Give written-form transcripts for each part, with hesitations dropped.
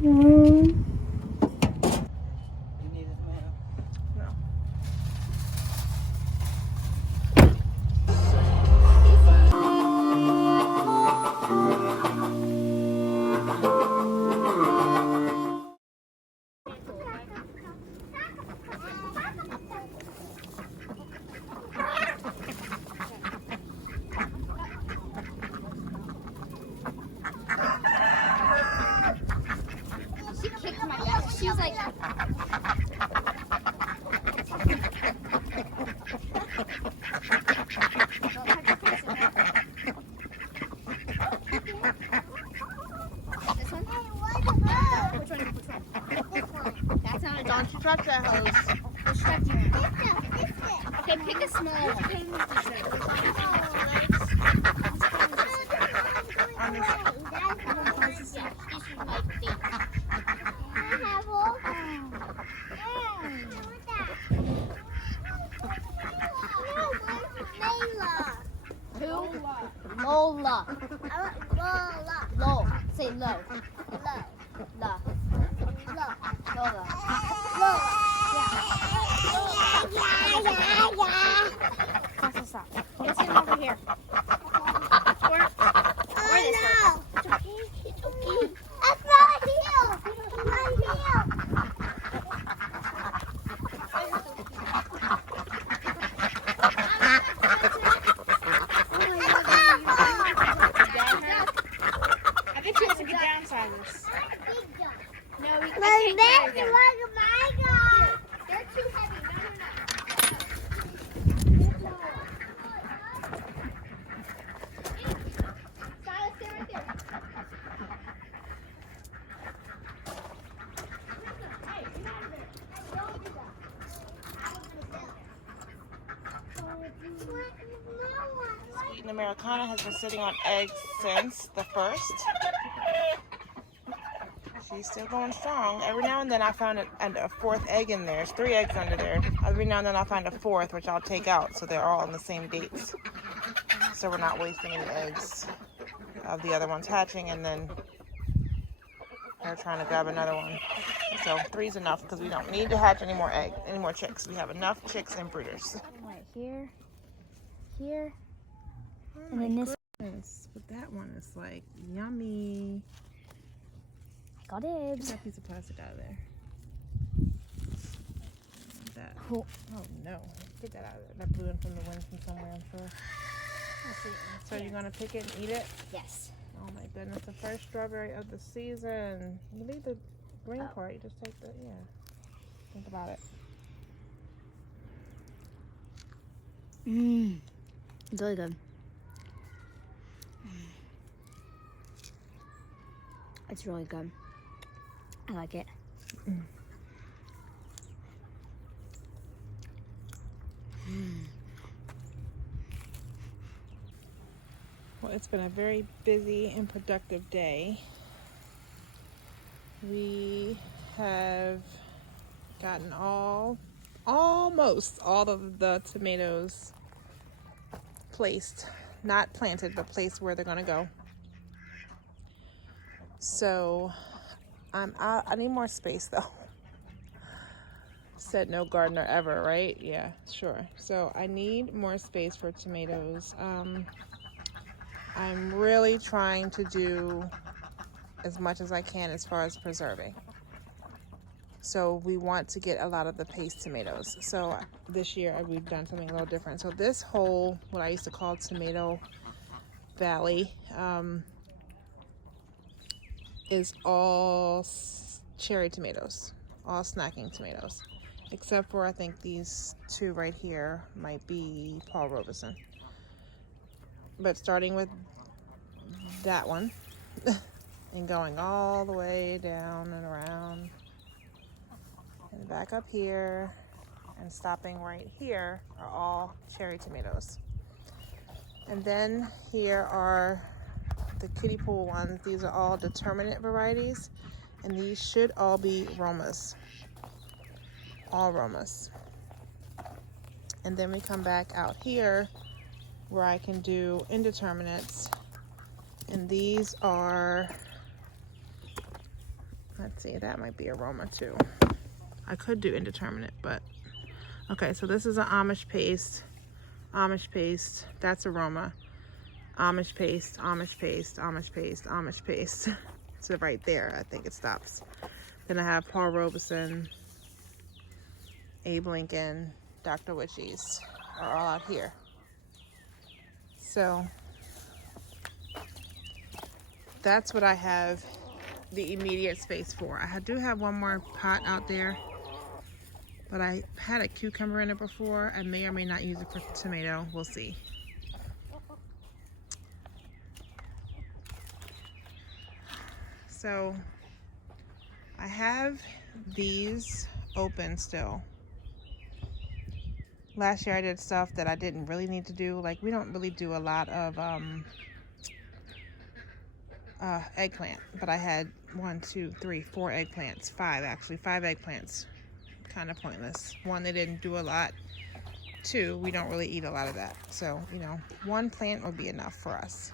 You need a tomato? No. She kicked my ass. She was like, this one? Which one? Which one? This one. That's not a dog. Don't you touch that hose. Which strap do you want? Okay, pick a small one. Lola. Low. Say low. La. Lola. Stop. Let's get him over here. Where this one? It's okay. That's not heel. My heel. I bet you have to get downside this. No, we can't carry them. They're too heavy. No. Silas, stay right there. Hey, get out of there. Don't do that. Sweet and Americana has been sitting on eggs since the 1st. She's still going strong. Every now and then I found a 4th egg in there. There's 3 eggs under there. Every now and then I find a 4th, which I'll take out, so they're all on the same dates. So we're not wasting any eggs of the other ones hatching, and then they're trying to grab another one. So 3's enough because we don't need to hatch any more chicks. We have enough chicks and brooders. Right here. Here. And then this. Goodness, but that one is like yummy. Got dibs. Get that piece of plastic out of there. That. Cool. Oh no! Get that out of there. That blew in from the wind from somewhere, I'm sure. So you're gonna pick it and eat it? Yes. Oh my goodness! The first strawberry of the season. You leave the green part. You just take the Think about it. It's really good. It's really good. I like it. Well, it's been a very busy and productive day. We have gotten almost all of the tomatoes placed, not planted, but placed where they're going to go. So I'm out. I need more space though. Said no gardener ever, right? Yeah, sure. So I need more space for tomatoes. I'm really trying to do as much as I can as far as preserving. So we want to get a lot of the paste tomatoes. So this year we've done something a little different. So this whole, what I used to call tomato valley, is all cherry tomatoes, all snacking tomatoes, except for I think these 2 right here might be Paul Robeson. But starting with that one and going all the way down and around and back up here and stopping right here are all cherry tomatoes. And then here are the kiddie pool ones. These are all determinate varieties, and these should all be Romas. All Romas. And then we come back out here where I can do indeterminates, and these are Let's see, that might be aroma too. I could do indeterminate, but okay, so this is an Amish paste. Amish paste, that's aroma. Amish paste, Amish paste, Amish paste, Amish paste. So right there, I think it stops. Then I have Paul Robeson, Abe Lincoln, Dr. Witchies are all out here. So that's what I have the immediate space for. I do have one more pot out there, but I had a cucumber in it before. I may or may not use it for tomato. We'll see. So I have these open still. Last year I did stuff that I didn't really need to do. Like, we don't really do a lot of eggplant, but I had 1, 2, 3, 4 eggplants. 5 actually. 5 eggplants. Kind of pointless. 1, they didn't do a lot. 2, we don't really eat a lot of that. So, you know, 1 plant would be enough for us.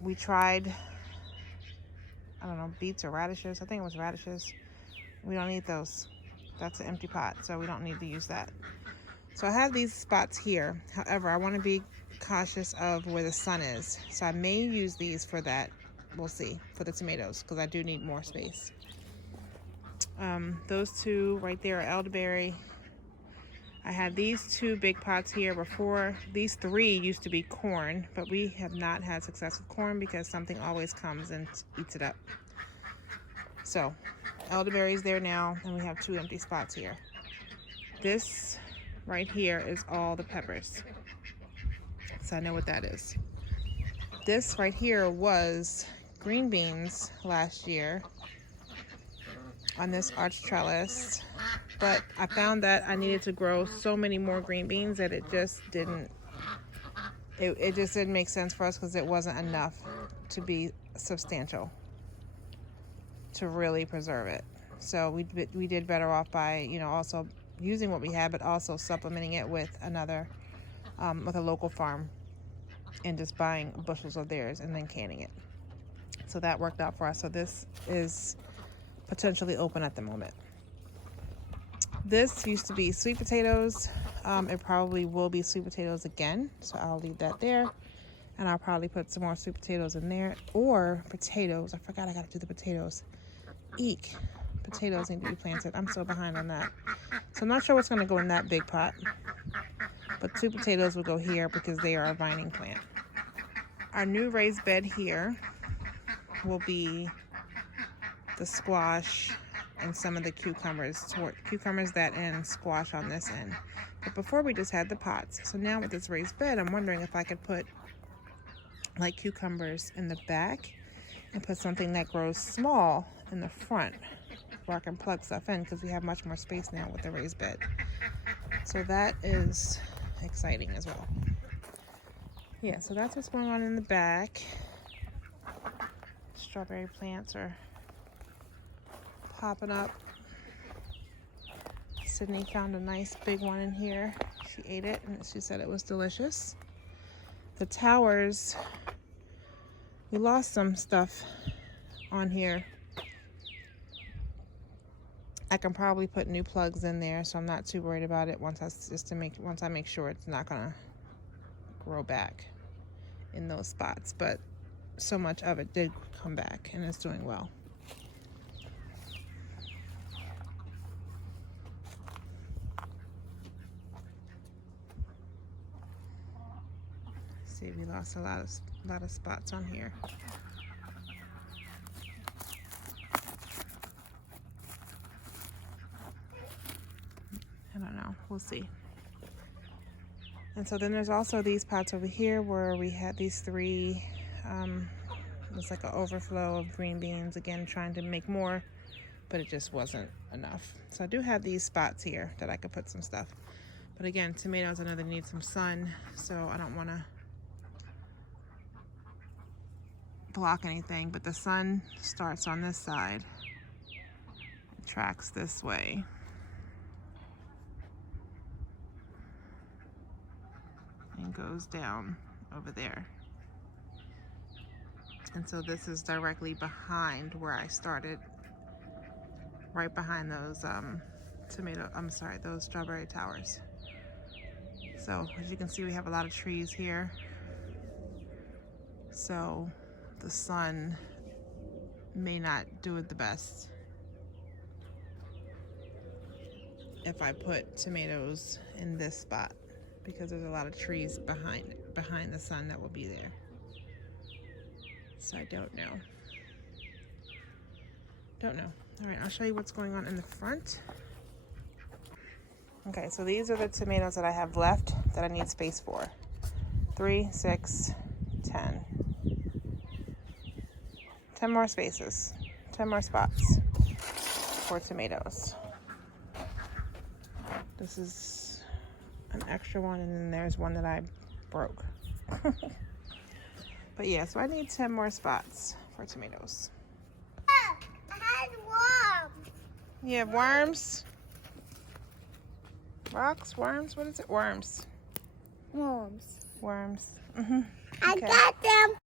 We tried, I don't know, beets or radishes. I think it was radishes. We don't eat those. That's an empty pot, so we don't need to use that. So I have these spots here. However, I want to be cautious of where the sun is. So I may use these for that. We'll see, for the tomatoes, because I do need more space. Those 2 right there are elderberry. I had these 2 big pots here before. These 3 used to be corn, but we have not had success with corn because something always comes and eats it up. So elderberry's there now, and we have 2 empty spots here. This right here is all the peppers. So I know what that is. This right here was green beans last year on this arch trellis, but I found that I needed to grow so many more green beans that it just didn't make sense for us, because it wasn't enough to be substantial to really preserve it. So we did better off by, you know, also using what we had, but also supplementing it with another with a local farm, and just buying bushels of theirs and then canning it. So that worked out for us. So this is potentially open at the moment. This used to be sweet potatoes. It probably will be sweet potatoes again, so I'll leave that there, and I'll probably put some more sweet potatoes in there, or potatoes. I forgot I got to do the potatoes. Eek, potatoes need to be planted. I'm so behind on that. So I'm not sure what's going to go in that big pot, but sweet potatoes will go here because they are a vining plant. Our new raised bed here will be the squash and some of the cucumbers that and squash on this end. But before, we just had the pots. So now with this raised bed, I'm wondering if I could put like cucumbers in the back and put something that grows small in the front where I can plug stuff in, because we have much more space now with the raised bed. So that is exciting as well. Yeah, so that's what's going on in the back. Strawberry plants are popping up. Sydney found a nice big one in here. She ate it and she said it was delicious. The towers, we lost some stuff on here. I can probably put new plugs in there, so I'm not too worried about it once I make sure it's not gonna grow back in those spots. But so much of it did come back and it's doing well. See, we lost a lot of spots on here. I don't know, we'll see. And so then there's also these pots over here where we had these 3, it's like an overflow of green beans, again trying to make more, but it just wasn't enough. So I do have these spots here that I could put some stuff. But again, tomatoes, I know they need some sun, so I don't want to block anything, but the sun starts on this side, it tracks this way, and goes down over there. And so this is directly behind where I started, right behind those those strawberry towers. So as you can see, we have a lot of trees here. So the sun may not do it the best if I put tomatoes in this spot, because there's a lot of trees behind the sun that will be there. So I don't know. All right, I'll show you what's going on in the front. Okay, so these are the tomatoes that I have left that I need space for. 3, 6, 10. 10 more spaces. 10 more spots for tomatoes. This is an extra one, and then there's one that I broke. But yeah, so I need 10 more spots for tomatoes. I had worms. You have worms? Rocks? Worms? What is it? Worms. Worms. Worms. I got them.